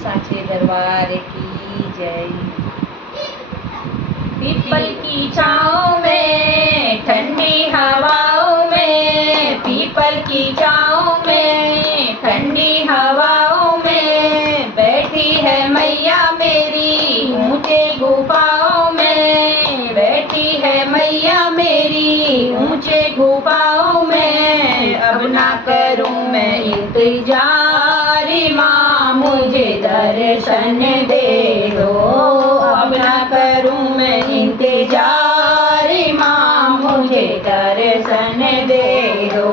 साचे दरबार की जय। पीपल की छाँव में ठंडी हवाओं में, पीपल की छाँव में ठंडी हवाओं में बैठी है मैया मेरी ऊंचे गुफाओं में, बैठी है मैया मेरी ऊंचे गुफाओं में। अब ना करूं मैं इंतजार माँ मुझे दर्शन दे दो, अब ना करूं मैं इंतजार माँ मुझे दर्शन दे दो।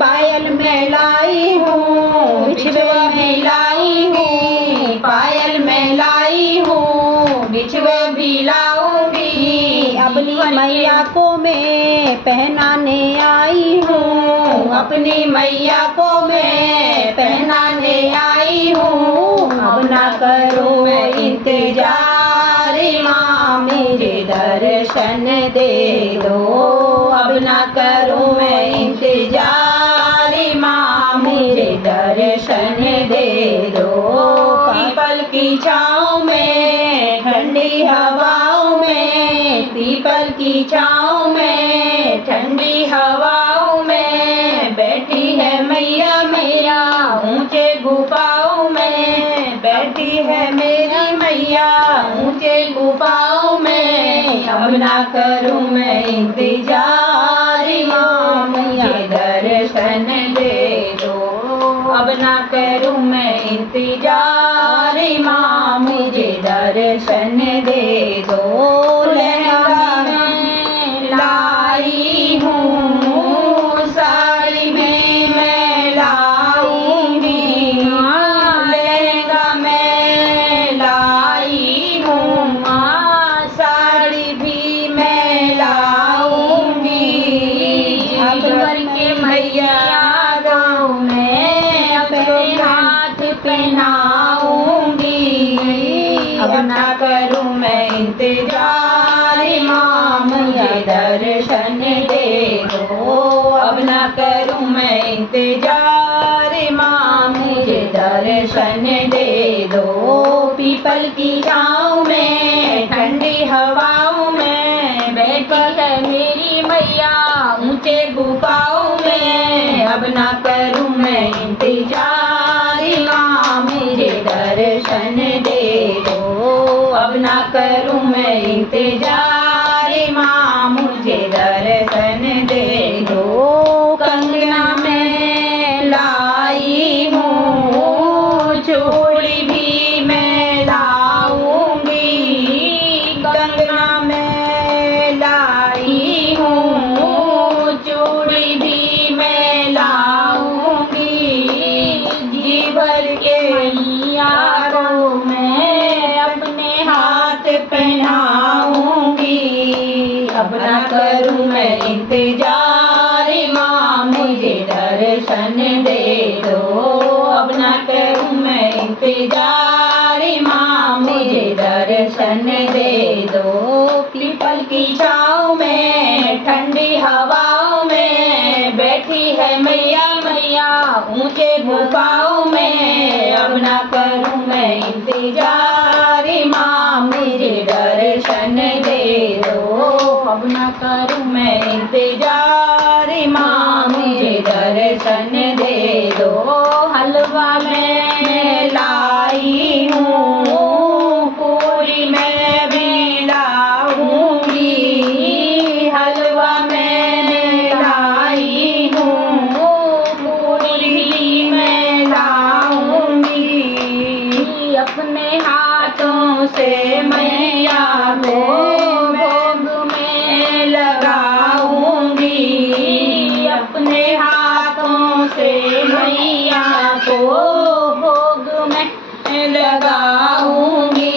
पायल में लाई हूँ बिछुए में लाई हूँ, पायल में लाई हूँ बिछुए भी लाऊंगी। अपनी मैया को मैं पहनाने आई हूँ, अपनी मैया को मैं पहनाने आई हूँ। अब ना करूँ मैं इंतजार माँ मेरे दर्शन दे दो, अब ना करूँ मैं इंतजार माँ मेरे दर्शन दे दो। पीपल की छाँव में ठंडी हवाओं में, पीपल की छाँव में ठंडी हवाओं में बैठी है मैया मेरा ऊंचे गुफाओं में, बैठी है मेरी मैया ऊंचे गुफाओं में। अब ना करूं मैं इंतजार माँ मुझे दर्शन दे दो, अब ना करूं मैं इंतजार माँ मुझे दर्शन दे दो। लहंगा में लाई हूँ साड़ी में मैं लाऊंगी, लहंगा में लाई हूँ साड़ी भी मैं लाऊंगी। भर के मैया दो मैं अपने हाथ पहनाऊंगी। अब ना करूँ मैं इंतजार माँ मुझे दर्शन दे दो, अब ना करूँ मैं इंतजार माँ मुझे दर्शन दे दो। पीपल की छाँव में ठंडी हवाओं में बैठी है मेरी मैया ऊंचे गुफाओं में। अब ना करूँ मैं इंतजार माँ मुझे दर्शन दे दो, अब ना करूँ मैं इंतजार माँ मुझे दर्शन दे दो। कंगना में लाई हूँ चूड़ी भी मैं लाऊंगी, कंगना में लाई हूँ चूड़ी भी मैं लाऊंगी। जी भर के मैया को मैं अपने हाथ पहनाऊंगी। अब ना करूँ मैं इंतजार माँ मुझे दर्शन दे दो, अब ना करूँ मैं इंतजार माँ मुझे दर्शन दे दो। पीपल की छाँव में ठंडी हवाओं में बैठी है मैया मैया ऊंचे गुफाओं में। अब ना करूँ मैं इंतजार माँ मुझे दर्शन दे दो, अब ना करूँ मैं इंतजार माँ मुझे दर्शन दे दो। हलवा मैं लाई हूँ पूरी मैं भी लाऊंगी, हलवा मैं लाई हूँ पूरी मैं लाऊंगी। अपने हाथों से मैया को भोग में लगाऊंगी, अपने हाथों से मैया को भोग में लगाऊंगी।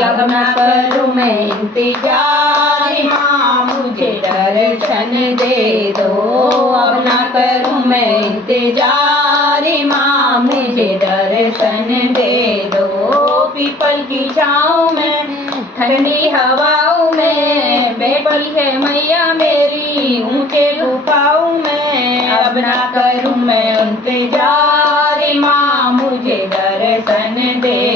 अब ना करूँ मैं इंतजार माँ मुझे दर्शन दे दो, अब ना करूँ मैं इंतजार माँ मुझे दर्शन दे दो। पीपल की छाँव में ठंडी हवाओं में बैठी है मैया मेरी ऊंचे गुफाओं में। अब ना करूँ मैं इंतजार माँ मुझे मुझे दर्शन दे